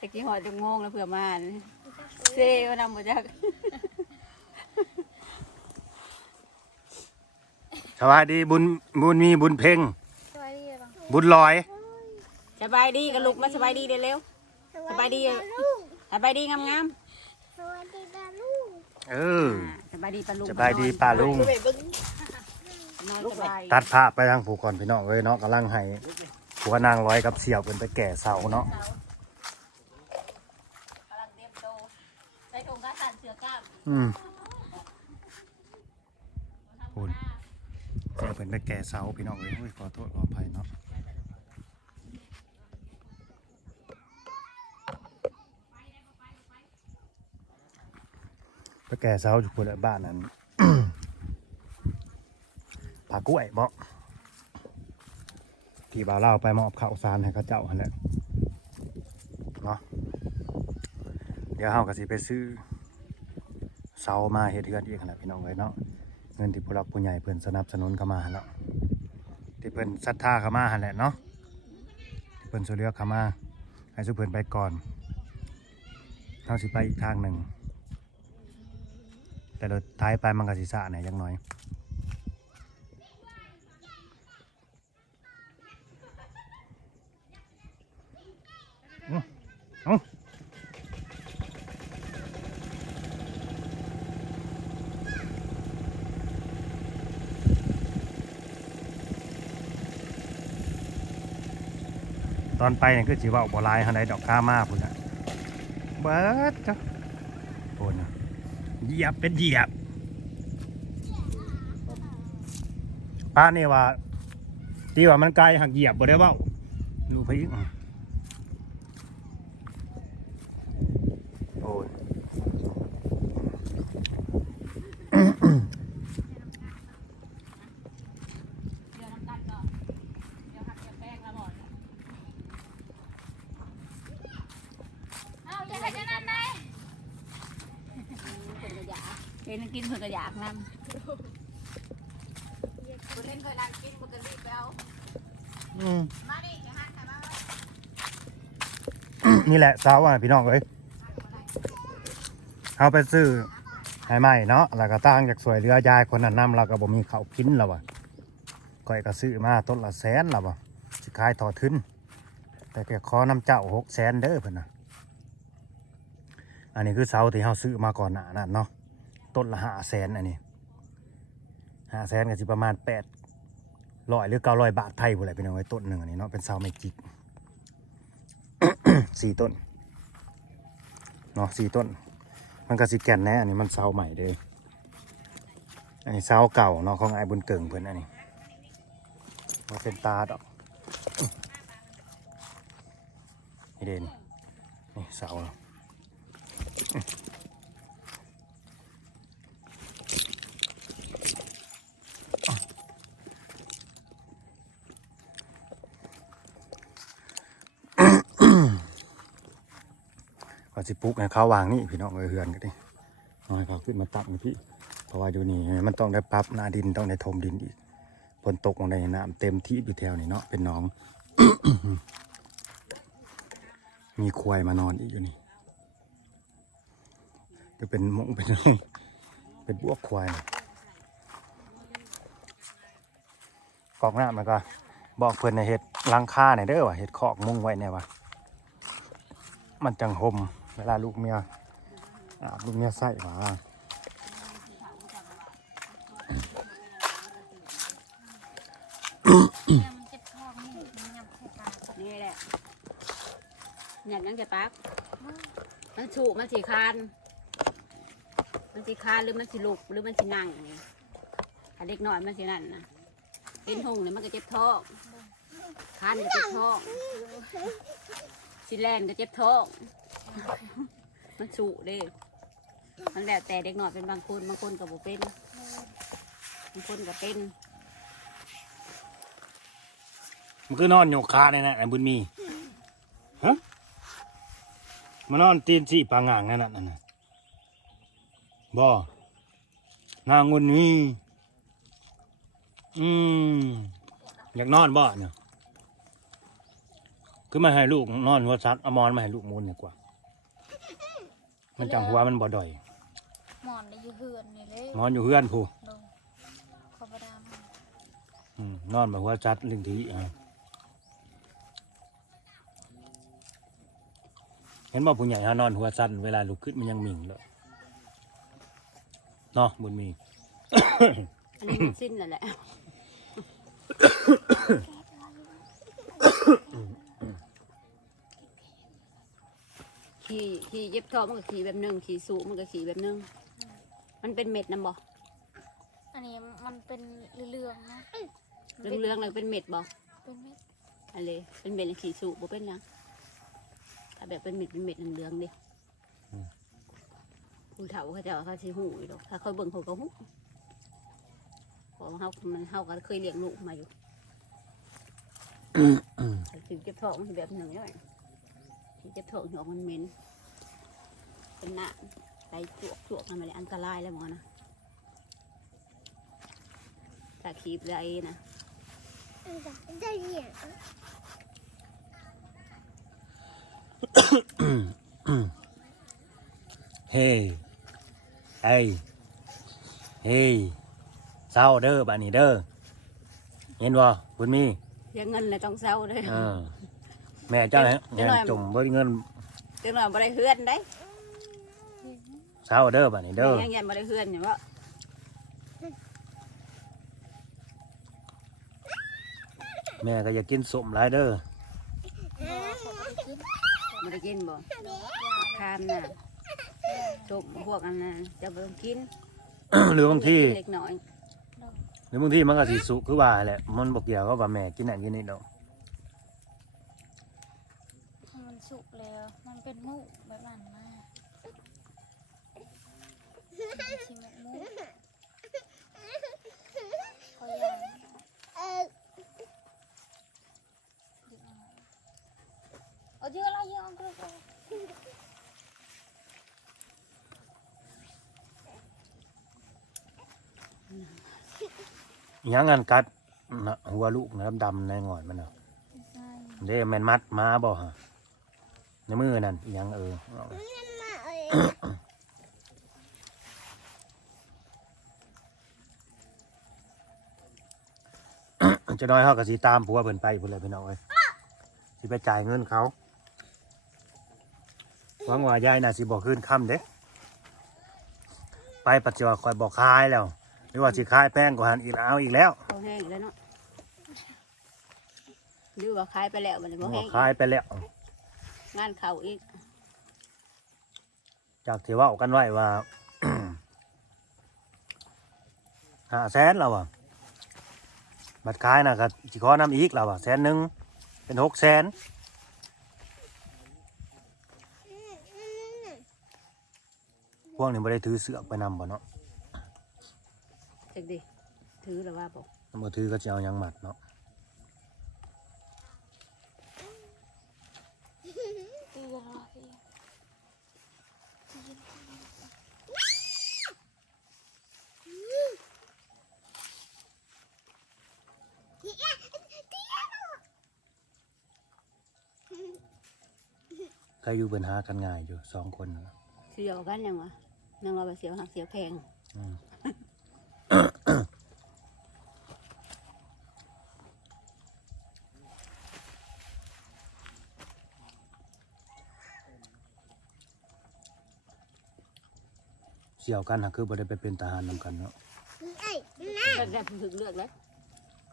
ตะกี้หอดจะงงแล้วเผื่อมาเซมานำมาจากสวัสดีบุญบุญมีบุญเพ่งสวัสดีบ้างบุญลอยสบายดีกันลูกมาสบายดีเร็วๆสบายดีสบายดีงามสวัสดีจ้าลูกเออๆสบายดีปลาลุงสบายดีป้าลุงนอนสบายตัดภาพไปทางผู้ก่อนพี่น้องเอ้ยเนาะกำลังให้ผัวนางร้อยกับเสี่ยวเป็นไปแก่เสาเนาะ กำลังเตรียมโตใส่ถุงกระสันเสื อืมคุณเสี่ยวเป็นไปแก่เสาพี่น้องเอ้ยอุ้ยขอโทษขออภัยเนาะไปแก่เสาอยู่คนละบ้านนั้นผากล้วยบ่ที่บ่าวเล่าไปมอบข้าวสารให้เขาเจ้าหันแหละเนาะเดี๋ยวเฮาก็สิไปซื้อ เสามาเฮ็ดเฮือนอีกหั่นแหละพี่น้องเลยเนาะเงินที่ผู้รักผู้ใหญ่เพื่อนสนับสนุนเข้ามาแล้วที่เพื่อนศรัทธาเข้ามาหันแหละเนาะที่เพื่อนช่วยเลือเข้ามาให้สุเพื่อนไปก่อนเท่าสิไปอีกทางหนึ่งแต่รถท้ายไปมันก็สิสะแหน่จังน้อย ตอนไปนี่คือจีว่าบ่หลายหันใดดอกข้ามาพุ่นน่ะเบิดจ้ะพุ่นน่ะเหยียบเป็นเหยียบป้านี่ว่าที่ว่ามันไกลหักเหยียบบ่ได้เว้ารู้ไปอีกอะ โอ้ย เดี๋ยวน้ำตาลก็เดี๋ยวหักเดี๋ยวแป้งแล้วหมด เอาอย่าให้จะนั่นไหม เพิ่นก็อยากเห็นกินเพิ่นก็อยากนำเพิ่นเล่นเคยนั่งกินเพิ่นก็รีบไปเอา อืม มาดิจะหันแต่มา นี่ แหละเสาอะพี่น้องเอ้ยเอาไปซื้อให้ใหม่เนาะแล้วก็ตั้งจากสวยเรือยายคนนั้นนำเราก็บ่มีข้าวกินแล้ววะก้อยก็ซื้อมาต้นละแสนแล้ววะสิขายถอดทุนแต่แกขอน้ำเจ้าหกแสนเด้อเพิ่นนะอันนี้คือเสาที่เฮาซื้อมาก่อนหน้านั้นเนาะต้นละห้าแสนอันนี้ห้าแสนก็สิประมาณแปดร้อยหรือเก้าร้อยบาทไทยผู้ใดพี่น้องเอ้ยต้นหนึ่งอันนี้เนาะเป็นเสาไม้จิก สี่ต้นเนาะสี่ต้น มันก็สิแก่นแน่อันนี้มันเสาใหม่เลยอันนี้เสาเก่าเนาะของไอ้บุญเก่งเพื่อนอันนี้มาเป็นตาดอกนี่เด่นนี่เสาเนาะ ก็สิปลุกให้เขาวางนี่พี่น้องเอ้ยเฮือนก็ดิน้อยเขาขึ้นมาตักนี่พี่ เพราะว่าอยู่นี่มันต้องได้ปรับหน้าดินต้องได้ถมดินอีกฝนตกลงในน้ำเต็มที่พี่แถวนี่เนาะเป็นน้อง มีควายมานอนอีกอยู่นี่จะเป็นมงเป็นเป็นบวกควายกอกหน้ามันก็บอกเพื่อนในเห็ดลังคาในเด้อว่าเห็ดคอกมุงไว้เนี่ยวะมันจังหม เวลาลูกเมียอาบลูกเมียใส่มานี่ยมันเจ็บท้องนี่มันยำแค่ตานี่แหละอยากนั่งจะปักมันสูมันสีคานมันสีคานหรือมันสีลุกหรือมันสีนั่งนี่ถ้าเด็กน้อยมันสีนั่นนะเป็นหงเนี่ยมันก็เจ็บท้องคานก็เจ็บท้องสีแลนก็เจ็บท้อง มันสูเด้มันแล้วแต่เด็กหน้อยเป็นบางคนบางคนก็บ่เป็นบางคนก็เป็นมันคือนอนโยกขาเนี่ยนะไอ้บุญมีฮะมานอนตีนสีปางงางนั่นน่ะนั่นน่ะบ่นางงุนมีอืมอยากนอนบ่เนี่ยคือมาให้ลูกนอนหัวซักเอามอนมาให้ลูกมุนดีกว่า มันจังหัวมันบ่ดอย หมอนในยูเฮือนนี่เลยหมอนอยู่เฮือนผู้ลงขอบดามอืมนอนแบบหัวจัดลึงทีอะเห็นบ่ผู้ใหญ่ฮะนอนหัวสั้นเวลาลุกขึ้นมันยังหมิ่งเลยเนาะบุญมี อันนี้มันสิ้นแล้วแหละ ขี่ขี่เย็บท้องมันก็ขี่แบบหนึงขี่สูมันก็ขี่แบบหนึงมันเป็นเม็ดนะบ่อันนี้มันเป็นเรื่องๆนะเรื่องเรื่องๆเลยเป็นเม็ดบ่เป็นเม็ดอะไรเป็นเม็ดขี่สูบ่เป็นหยังถ้าแบบเป็นเม็ดเป็นเม็ดเหลืองๆดิอืม ผู้เฒ่าเขาจะว่าเขาสิหูอยู่ดอกถ้าเขาเบิ่งเขาก็หูเพราะว่าเฮามันเฮาก็เคยเลี้ยงลูกมาอยู่ ถึงเจ็บท้องมันแบบหนึ่งด้วยถึง เจ็บท้องหัวมันเหม็นเป็นหน้าไปจวกจวกทำอะไรอันตรายแล้วหมอนะถ้าขีบไรนะได้เหรียญเฮ้เอ้ยเฮ้เศร้าเด้อบ้านนี้เด้อเห็นบ่บุญมีเสียเงินเลยต้องเศร้าเลยเออ แม่เจ้าเนี่ยเดี๋ยวหน่อยจมเบิดเงินจังหน่อยบ่ได้เฮือนได้เศร้าเด้อบ้านนี้เด้อยังยันบ่ได้เฮือนอย่างว่าแม่ก็อยากกินสมหลายเด้อบอขอไปกินบ่ได้กินบ่ยาเลยคามน่ะจบพวกอันนั้นจะบ่ต้องกินหรือบางทีเล็กน้อยหรือบางทีมันก็สิสุคือว่าแหละมันบ่เกี่ยวกับว่าแม่กินนั่นกินนี่ดอก มัน สุกแล้ว มันเป็นมุกแบบนั้นนะชิมมุกพอยางเอาเยอะละเยอะเอากระโดดยังงันกัดหัวลูกนะดำในงอนมันน่ะใช่เด้แมนมัดมาบ่ฮะ ในมือนั่นอิหยังเออเอาไว้จะน้อยเฮาก็สิตามผัวเพิ่นไปพุ่นแหละพี่น้องเอ้ยสิไปจ่ายเงินเขาหวังว่ายายน่ะสิบ่คืนค่ำเด้ไปปัจจุบันคอยบอกคายแล้วหรือว่าสิคายแป้งก็หันอีกแล้วเอาอีกแล้วเขาแห้งแล้วเนาะหรือว่าขายไปแล้วมันบ่บอแห้กงคายไปแล้ว งานเขาอีก จากที่เว่ากันไว้ว่าห้าแสนแล้วอะบัตรขายน่ะก็สิขอน้ำอีกแล้วอะแสนหนึ่งเป็นหกแสนพวกนี้ไม่ได้ถือเสือกไปนำบ่เนาะจักดิถือแล้วว่าบอกบ่ถือก็จะเอาหยังหมัดเนาะ ตีกันละพี่ใครอยู่เป็นหากันง่ายอยู่สองคนน่ะเสียวกันยังวะนางเราไปเสียวหักเสียวแพงอืม เสี่ยวกันหากคือบ่ได้ไปเป็นทหารนำกันเนาะก็ได้ถึงเลือกแล้ว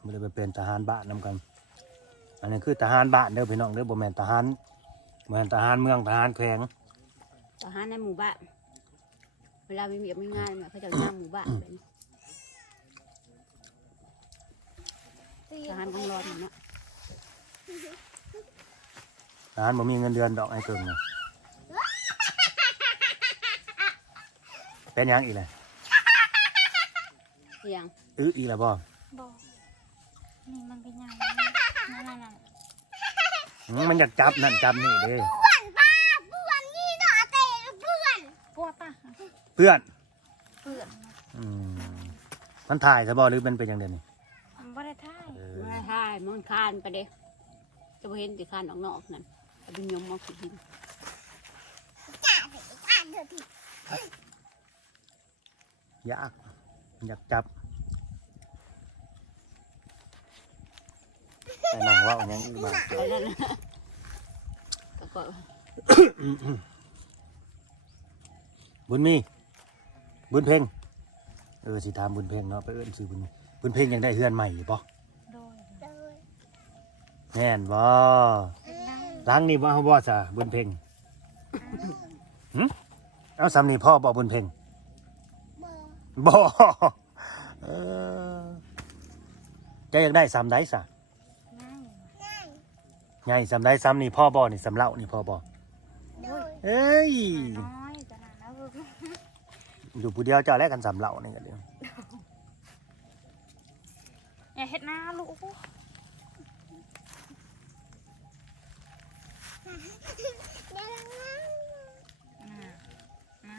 บ่ได้ไปเป็นทหารบ้านนำกัน อันนี้คือทหารบ้านเด้อพี่น้องเด้อบ่แม่นทหารบ่แม่นทหารเมืองทหารแขวงทหารในหมู่บ้านเวลามีเมียมีงานเนี่ยเขาจะย่างหมู่บ้านแบบนี้ตีทหารต้องรอดเนาะ ทหารบ่มีเงินเดือนดอกไอ้เกิงน่ะ เป็นหยังอีกเลยเสียงอื้ออีกแล้วบ่บอกนี่มันเป็นยังนั่นนั่นนั่นอืมมันอยากจับนั่นจับนี่เด้ปวดปะเพื่อนเปื่อนนะอืมมันถ่ายซะบ่หรือมันเป็นจังได๋นี่มันไม่ได้ท่ายเออไม่ใช่มันคานไปเด้จจะเห็นจะคานออกนอกนั่นเอาไป็นยมมาขุดดิน ยาก อยากจับแต่นั่งเว่าอย่างอีกบ้างไปนั่นน่ะก็ก็บุญมี บุญเพ่งเออสิถามบุญเพ่งเนาะไปเอิ้นชื่อบุญมีบุญเพ่งยังได้เฮือนใหม่อยู่ปะโดยแน่นบ่นั่งหล้างนี่บ่เฮาบ่ซะบุญเพ่งหึเอาสำนี่พ่อบ่บุญเพ่ง บ่เออจะอยากได้สำได้ซะนั่งไงสำได้ซ้ำนี่พ่อบ่นี่สำเล่านี่พ่อบ่โดยเอ้ย น้อยจะนานแล้วเพิ่งอยู่ผู้เดียวเจ้าแลกกันสำเล่านี่ก็เดียวอย่าเฮ็ดหน้าลูกอ่าอ่าอ่า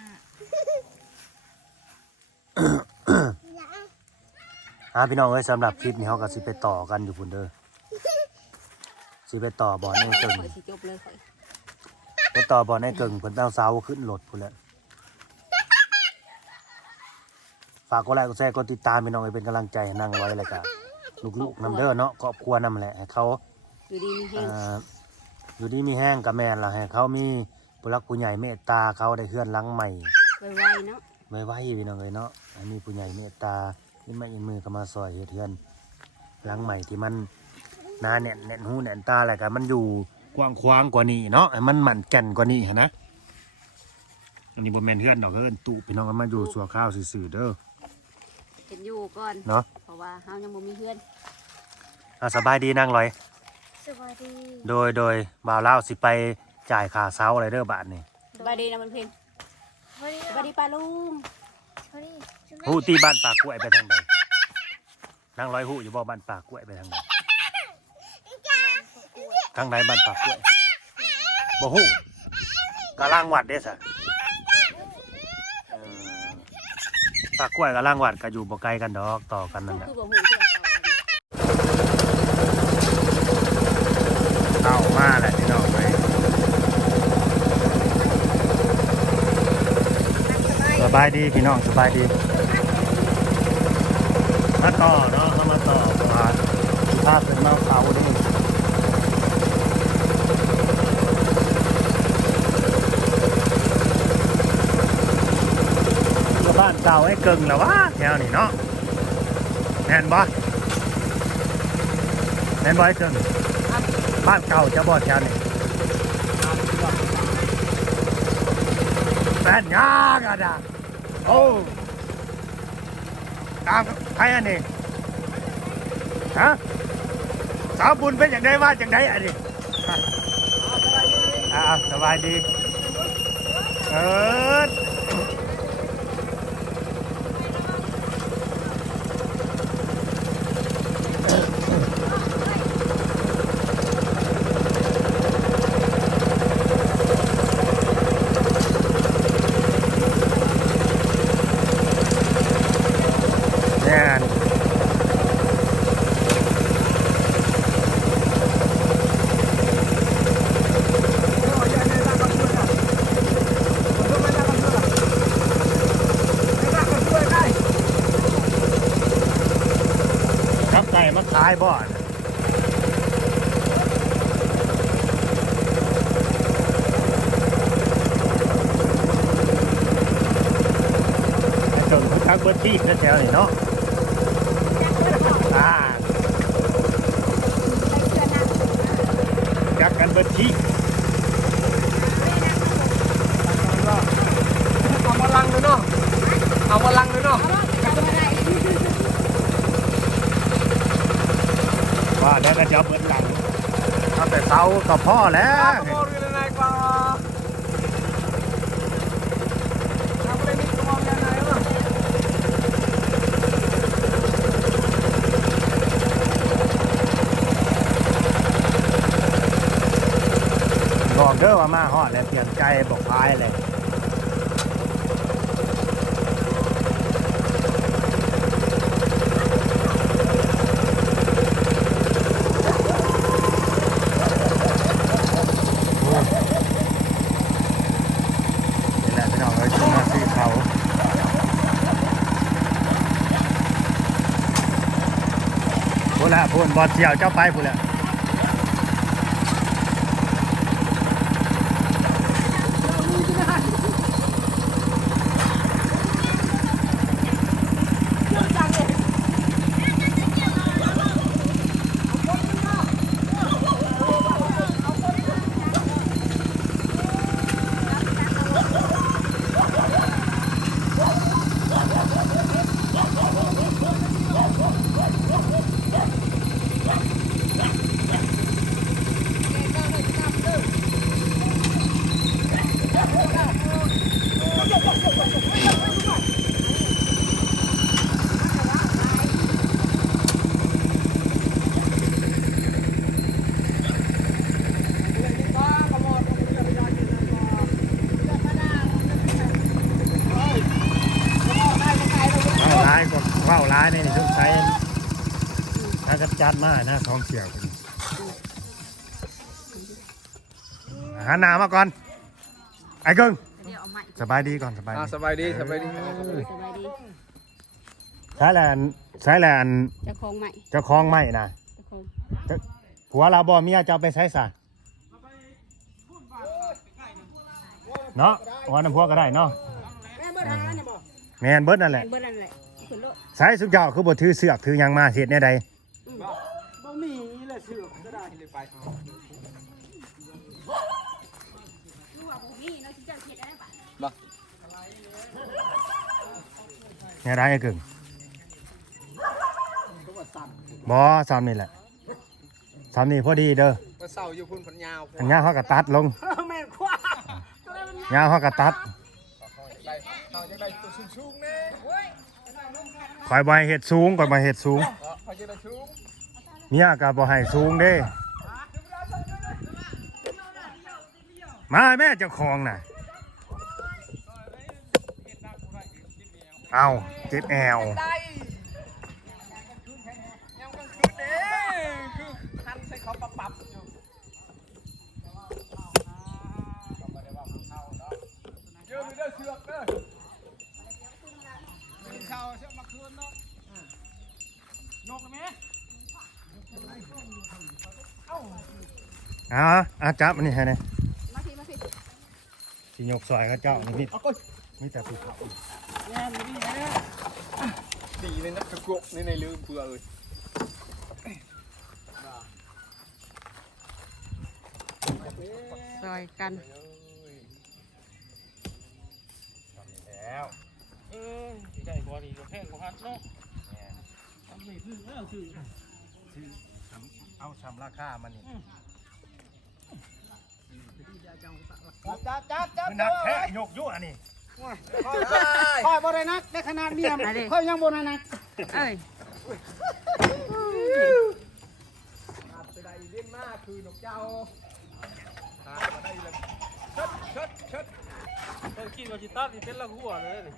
พี่น้องเอ้ยสำหรับคลิปนี้เฮาก็สิไปต่อกันอยู่พุ่นเด้อสิไปต่อบ่อในเกิงข่อยสิจบเลยข่อยไปต่อบ่อในเกิงเพิ่นเอาเสาขึ้นรถพุ่นแหละฝากกดไลค์กดแชร์กดติดตามพี่น้องให้เป็นกำลังใจให้นั่งไว้แล้วก็ลูกๆนํเด้อเนาะครอบครัวนํแหละให้เขาอยู่ดีมีเฮงอ่าอยู่ดีมีแห้งกับแม่นล่ะให้เขามีผู้รักผู้ใหญ่เมตตาเขาได้เฮือนหลังใหม่ ไวๆเนาะ ไม่ไหวพี่น้องเลยเนาะให้มีผู้ใหญ่เมตตายินมายินมือเข้ามาซอยเฮ็ดเฮือนหลังใหม่ที่มันหนาแน่นแน่นหูแน่นตาอะไรกันมันอยู่กว้างขวางกว่านี้เนาะให้มันหมั่นแก่นกว่านี้หั้นนะอันนี้บ่แม่นเฮือนดอกเอิ้นตุพี่น้องก็มาอยู่สัวข้าวซื่อๆเด้อเห็นอยู่ก่อนเนาะเพราะว่าเฮายังบ่มีเพื่อนอะสบายดีนั่งลอยสวัสดีโดยโดยบ่าวเล่าวสิไปจ่ายค่าเสาอะไรเด้อบาทนี่สบายดีนะมันเพลง สวัสดีสบายดีป้าลุงสวัสดีฮู้ตีบ้านปากกล้วยไปทางใดนั่งลอยฮู้อยู่บ่บ้านปากกล้วยไปทางใดทางใดบ้านปากกล้วยบ่ฮู้กะล่างวัดเด้ซะเออปากกล้วยกะล่างวัดก็อยู่บ่ไกลกันดอกต่อกันนั่นแหละคือบ่ฮู้ที่เอาเสา เข้ามาแหละพี่น้องไปส บายดีพี่น้องสบายดีมาต่อเนาะเข้ามาต่อเพราสุภาพเป็นมาเขาด้อก็บ้านเก่าไอ้เกิงแล้ววะแถวนี้เนาะแม่นบ่แม่นบ่ไอ้เกิงบ้านเก่าจะบ่แถวนี้แฟนยากอะดะ โอ้ตามใครอันนี้ฮะสาวบุญเป็นอย่างไรว่าอย่างไรอันนี้อ่าสบายดีเออ แน่น ครับไก่มาขายบ่อนไอ้จนเขาทักเบอร์ตี้แถวๆนี่เนาะอ่าจักกันเบิดที เอามาลังเลยเนาะ เอามาลังเลยเนาะ ว่าแล้วก็จะเบิดหลังเอาแต่เสาก็พ่อแล้ว เอามาเรียนอะไรกว่าเอาไปนี่ก็มอง ยังไงวบอกเด้อว่ามาฮอดแล้วเตรียมใจบอกพายเลย พูน บอลเสี่ยวเจ้าไปพูนแหละว้าวร้ายก็ว้าวร้ายในนี่ต้องใช้ ถ้ากระจัดมานะสองเสี่ยวกันหันหน้ามาก่อน ไอ้กึ่งเดี๋ยวเอาใหม่สบายดีก่อนสบายอ่าดีสบายดีสบายดีสบายดีใช้แลนใช้แลนเจะคงใหม่เจ้าของไม่นะเจะคงผัวเราบ่เมียจะเอาไปใช้ซะเนาะวันน้ำพัวก็ได้เนาะแมนเบิดนั่นแหละเบอร์นั่นแหละขึ้นโลดใช้สุดยอดคือบ่ถือเสือกถือหยังมาเฮ็ดแน่ใด บ่มีแหละเสือกก็ ได้เลยไปรู้ว่าผมมีเนาะที่เจะเฮ็ดได้ปะแน่ใดไอ้กึ่งบ่ซ้ำนี่แหละซ้ำนี่พอดีเด้อมาเศร้าอยู่พุ่นพันยาวอันนี้เขาก็ตัดลงแม่นคว้ายาวเขาก็ตัดได้เอาจะได้ตัวสูงๆแน่คอยบ่ให้เฮ็ดสูงคอยบ่ให้เฮ็ดสูงเขาจะได้สูง เมียก็บ่ให้สูงเด้ มาแม่เจ้าของน่ะ เอาเจ็บแอวได้ยังกลางคืนเด้คือคันใส่เขาปรับปรับอยู่เยอะมีเด้อเสือกเด้อมีข้าวเสือกมาคืนเนาะนกไหมเอาเอาจับอันนี้ให้หน่อยม ยกซอยเขาเจ้านี่มีเอาก้นมีแต่ภูเขาแง่มีดีนะดีเลยนะกระกกในในลืมเพื่อเอ้ยซอยกันแล้วเออสิได้กว่านี้ก็แพงกว่าฮัดเนาะทำนี่คือแล้วคือเอาซ้ำราคามันนี่ จับจับจับคือนักแท้ยกยั่วนี่ค่อยบ่ได้นักได้ขนาดเมียมค่อยยังบ่ได้นักเอ้ยจะได้เล่นมากคือนกเจ้าหามาได้เลยเชิดเชิดเชิดเออคิดว่าสิตัดนี่เป็นละหัวเลยนี่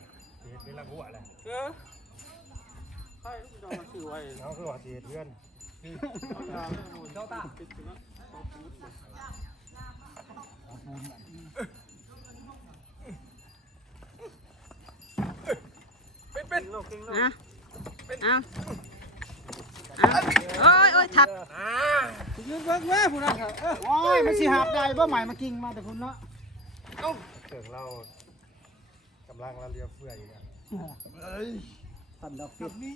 เฮ็ดเป็นละหัวแหละเออใช่ลูกน้องมันซื้อไว้เอาคือว่าสิเฮ็ดเพื่อนเจ้าตา เป็นเป็นโลกเก่งอะเอาเอาโอ้ยโอ้ยทับอ่ายืนเบิ่งแม่ผู้นั้นครับเออโอ้ยมันสิหักได้บ่ใหม่มากิ่งมาแต่พุ่นเนาะเกิงเรากำลังเราเลี้ยวเฟื่อยอยู่เนี่ยตันดอกปิดนี่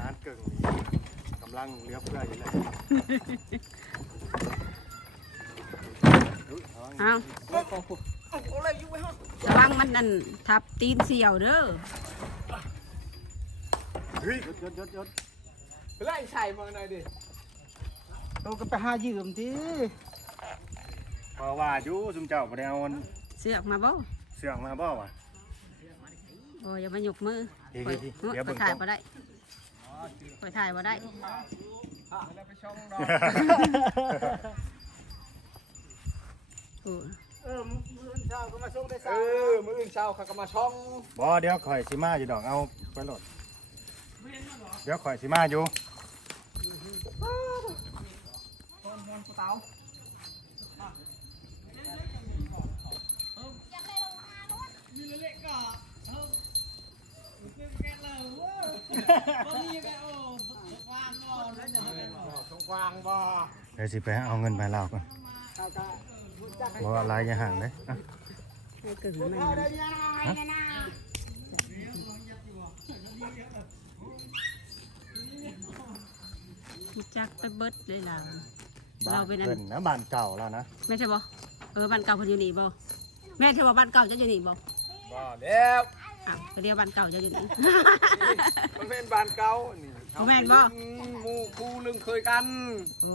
ร้านเกิงนี่กำลังเลี้ยวเฟื่อยอยู่เลย เอาเอาอะไรอยู่ไว้ฮะระวังมันนั่นทับตีนเสียวเด้อเฮ้ยยดยดยดไล่ใส่มาหน่อยดิเราก็ไปหายืมทีเพราะว่าอยู่ซุมเจ้าบ่ได้เอาเสือกมาบ่เสือกมาบ่วะโอ้ยอย่ามาหยกมือดีข่อยดีเฮ้ยเดี๋ยวข่เบิ่อยงถ่ายกล้บ่องได้ข่อยถ่ายบ่ได้ เออมืออื่นเช้าก็มาช่องได้เช้าเออมืออื่นเช้าเขาก็มาช่องบ่เดี๋ยวข่อยสิมาอยู่ดอกเอาไปโหลดเดี๋ยวข่อยสิมาอยู่เตาบ่มีแกโอ้สงกวางบ่เดี๋ยวสิไปเอาเงินไปเราก่อน บ่ว่าอะไรอย่าห่างเลยอะให้เกิดเอามันได้ยังไงจักไปเบิดเลยล่ะเราไปนั่นเพิ่นนะบ้านเก่าแล้วนะแม่ใช่บ่เออบ้านเก่าเพิ่นอยู่นี่บ่แม่ใช่บ่บ้านเก่าเจะอยู่นี่บ่บ่แล้วอ้าวก็เดียวบ้านเก่าเจะอยู่นี่ มันเป็นบ้านเก่านี่บ่แม่นบ่ หมู่คู่ลืมเคยกัน โอ้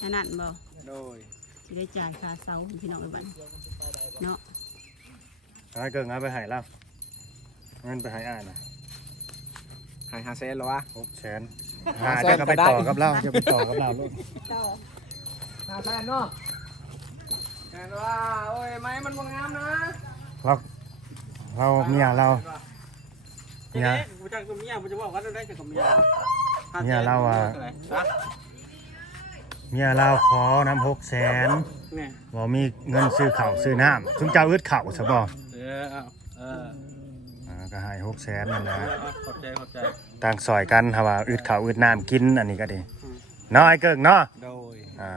ขนาดบ่โดยสิ ได้จ่ายค่าเสาให้พี่น้องในบ้านเนาะเอาเกิงเอาไปให้เราเงินไปให้อ่านนะหายหาเซนหรอวะหกแสนหาจะก็ไปต่อกับเราจะไปต่อกับเราลูกหาแซนเนาะแซนว่าโอ้ยไม้มันบ่งามนะเราเราเมียเราเจ๊กูจะกับเมียกูจะบอกว่าได้จะกับเมียเมียเราอะ เมียเราขอน้ำหกแสนเนี่ยบ่มีเงินซื้อข้าวซื้อน้ำซุมเจ้าอึดข้าวซะบ่เออเอาเอออ่าก็ให้หกแสนนั่นแหละขอบใจขอบใจต่างซอยกันถ้าว่าอึดข้าวอึดน้ำกินอันนี้ก็ดีเนาะไอ้เกิงเนาะโดยอ่า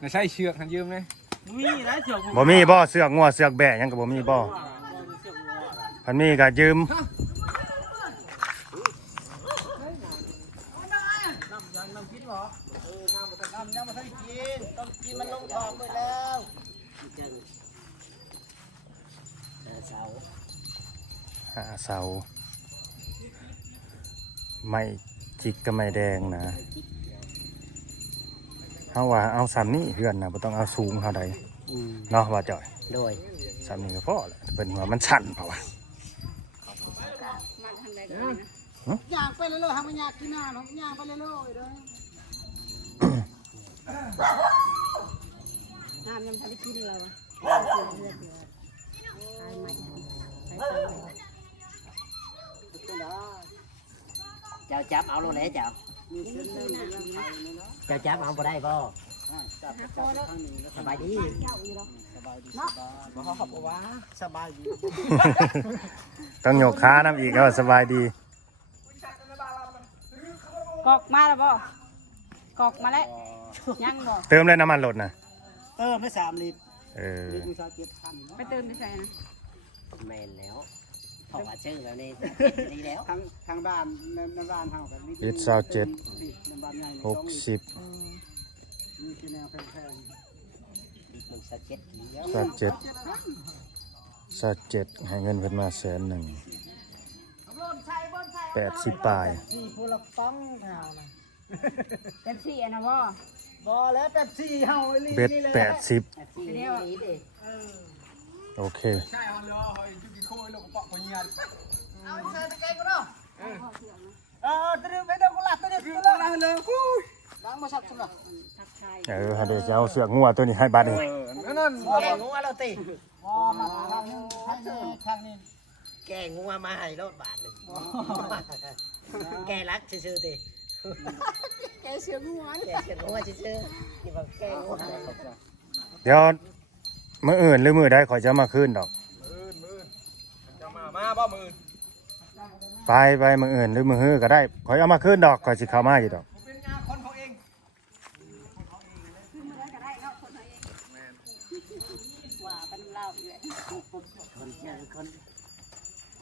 ไม่ใช่เชือกทันยืมไหมมีนะเสือกบ่มีบ่เสือกงัวเสือกแบะหยังก็บ่มีบ่พันมีก็ยืม หาเสา ไม่จิกก็ไม่แดงนะเฮาว่าเอาสามนี้เพื่อนนะบ่ต้องเอาสูงเท่าใดเนาะว่าจ่อยโดยสามนี้ก็พอแหละเป็นว่ามันสั่นเปล่าวะอยากไปเลยเลยทำมันอยากกินอาหารอยากไปเลยเลยเลย น้ำยังทันได้กินเลยเจ้าจับเอาโลไหนเจ้าเจ้าจับเอาบ่ได้บ่สบายดีบ่เขาขับว่าสบายดีต้องโยกขาน้ำอีกก็สบายดีกอกมาแล้วบ่กอกมาแล้ว ยังบ่เติมเลยน้ำมันรถนะเติมไปสามลิตรเออลิตรมีสามเจ็ดพันไปเติมที่ใส่นะแมนแล้วเพราะว่าชื่อแล้วนี่ดีแล้วทางทางด้านในด้านเฮากันนี่ลิตรเศร้าเจ็ดในบ้านใหญ่หกสิบมีที่แนวแพงลิตรหนึ่งสามเจ็ดเดียวสักเจ็ดสักเจ็ดให้เงินเพิ่นมาแสนหนึ่งแปดสิบปลายสี่พลักป้องเฮานะเป็นสี่อันนะ บ่บ่แล้วแป๊บสี่เฮาอีหลีเบ็ดนี่แหละแปดสิบสี่นี่ดิโอเค ใช่เอาเลยเฮ้ยจุกี้โค้ยแล้วก็ปะปะเงียนเอาเชิญตะไกก็เนาะเออตะเดียวไปเดี๋ยวกูหลับตะเดียวคือกูตหลับลาดเลยฮู้ล้างมาสักสุดละทักทายเออฮะเดี๋ยวจะเอาเสือกงัวตัวนี้ให้บัดนี้เออนั่นแกงงัวเราติอ๋อทางนี้ทางนี้แกงงัวมาให้รถบาทหนึ่งแกรักซื่อๆติ แกเสืองัวแกเชื่องัวซื่อๆนี่ว่าแกงงัวเดี๋ยวมื้ออื่นหรือมื้อใดขอยจะมาคืนดอก มืนมืนจะมา มาบ่มืนไปไปมื้ออื่นหรือมื้อฮื้อก็ได้ขอยเอามาคืนดอกขอยสิเข้ามาอยู่ดอก ผมเป็นงานคนเขาเอง ว่าเป็นเล่าอีกแหละ คนเจอคน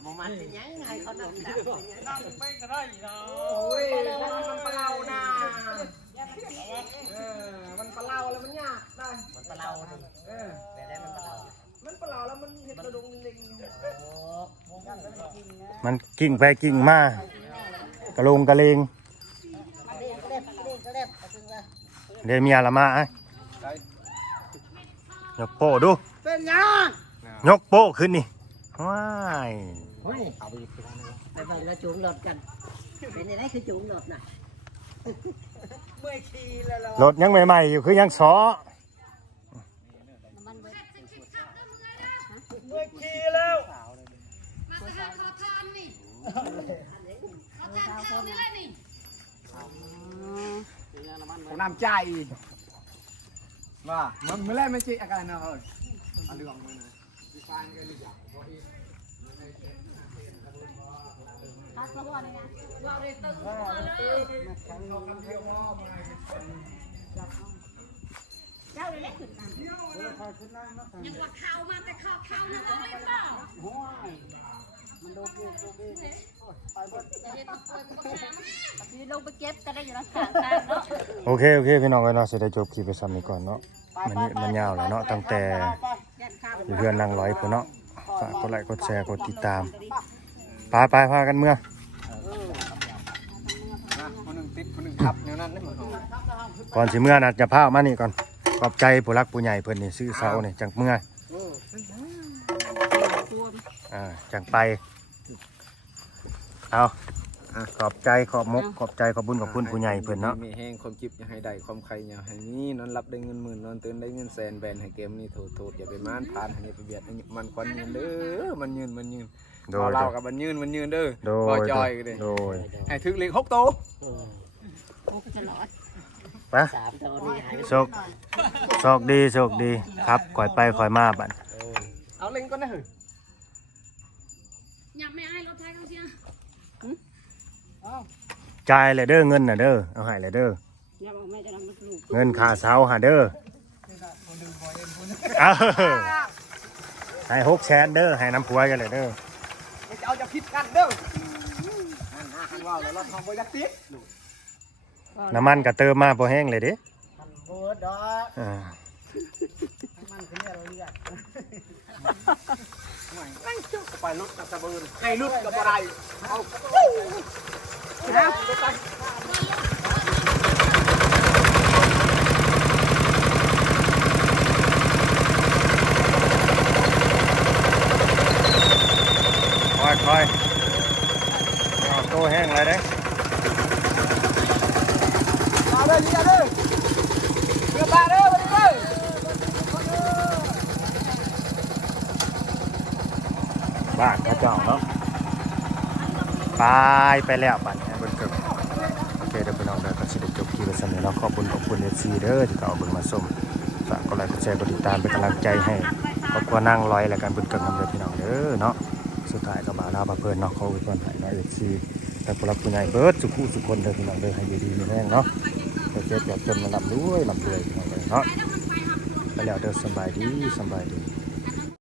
บ่ มันเป็นหยังให้เขานำตามนั่งไม่ก็ได้นะโอ้ยมันปลาเล่านะเออมันปลาเล่าแล้วมันยากได้มันปลาเราดิเออแต่ได้มันปลาเรามันปลาเล่าแล้วมันเห็ดกระดงเล็งโอ้มันกิ่งไปกิ่งมากระลงกระเลงมาเล่นก็เล่นเล่นก็เล่นเอาถึงว่าเดี๋ยวเมียละมาอะยกโป้ดู เป็นหยังยกโป้ขึ้นนี่ว้าย เฮ้ยเอาไปที่ร้านเลยไปเบิ่งแล้วจูงรถกันเป็นยังไงคือจูงรถน่ะเมื่อยขี่แล้วเรารถยังใหม่ๆอยู่คือยังสอน้ำมันเบิดเมื่อยขี่แล้วผมนำใจว่ามันไม่เล่นไม่จิอาการเนาะเฮ้ยเอาเรื่องมันนะดีไซน์กันเลยจ้ะ พักแล้วบ่นี่นะเจ้าเลยได้ขึ้นมายังว่าเข้ามาแต่เข้าเข้านะเราไม่เปล่านี่ลงไปเก็บก็ได้อยู่แล้วสามทางเนาะโอเคโอเคพี่น้องเอ้ยเนาะสิได้จบคลิปไปซ้ำนี้ก่อนเนาะมันมันยาวแล้วเนาะตั้งแต่เพื่อนนั่งร้อยพุ่นเนาะฝากกดไลค์กดแชร์กดติดตามไปไปพากันเมื่อ คนหนึ่งติดคนหนึ่งทับแนวนั้นได้หมดก่อนสิเมื่อนัดจะพามานี่ก่อนขอบใจผู้รักผู้ใหญ่เพิ่นนี่ซื้อเสานี่จังเมื่ออ่าจังไปเอาขอบใจขอบมกขอบใจขอบบุญขอบคุณผู้ใหญ่เพิ่นเนาะมีแห้งความจิบอย่าให้ได้ความใครอย่าให้นี้นอนรับได้เงินหมื่นนอนตื่นได้เงินแสนแบนให้เกมนี้โทษโทษอย่าไปม่านผ่านให้ไปเบียดให้มันควันยืนเด้อมันยืนมันยืนโดพอยเรากับมันยืนมันยืนเด้อโดพอยจอยกันเลยโดยให้ถึกเล็กหกโต กูก็จะหลอดไปสามตัวนี่หายโชคโชคดีโชคดีครับคอยไปคอยมาบัดเอาเล็งก็ได้เหรอยังไม่ให้รถไทยเขาเชียจ่ายเลยเด้อเงินน่ะเด้อเอาให้เลยเด้ออย่าบอกแม่จะนำมาลูกเงินค่าเสาหาเด้อเอาให้หกแสนเด้อให้น้ำผัวกันเลยเด้อไม่จะเอาจะผิดกันเด้อหันหน้าหันว่าวแล้วเราทำบริติด น้ำมันก็เติมมาพอแห้งเลยเด้มันโบดดอกอ่ามันคือเนี่ยเราเรียกไปลุดกับตะบืนให้ลุดกับอะไรเอาคอยคอยเอาโตแห้งเลยเด้ เอาเลยเรือเลยเรือปลาเด้อวันนี้เด้อ บ้านเขาเจ้าเนาะไปไป แล้วบัดนี้เบิ่งเกิดโอเคเดี๋ยวพี่น้องเด้อก็สิได้จบคลิปไว้สำหรับเนาะขอบคุณขอบคุณ FC เด้อที่เขาเอาเบิ่งมาส้มฝากกดไลค์กดแชร์กดติดตามเป็นกำลังใจให้ครอบครัวนั่งร้อยและการบุญเกิดนำเด้อพี่น้องเด้อเนาะสุดท้ายก็บ่าวลาบ่าเพิ่นเนาะขออวยพรให้เนาะ FC และผู้รักผู้ใหญ่เบิดสุขุสุคนเด้อพี่น้องเด้อให้ดีมีแรงเนาะไปเจ็บแบบจนมาลำรวยลำรวยพี่น้องเด้อเนาะไปแล้วเด้อสบายดีสบายดี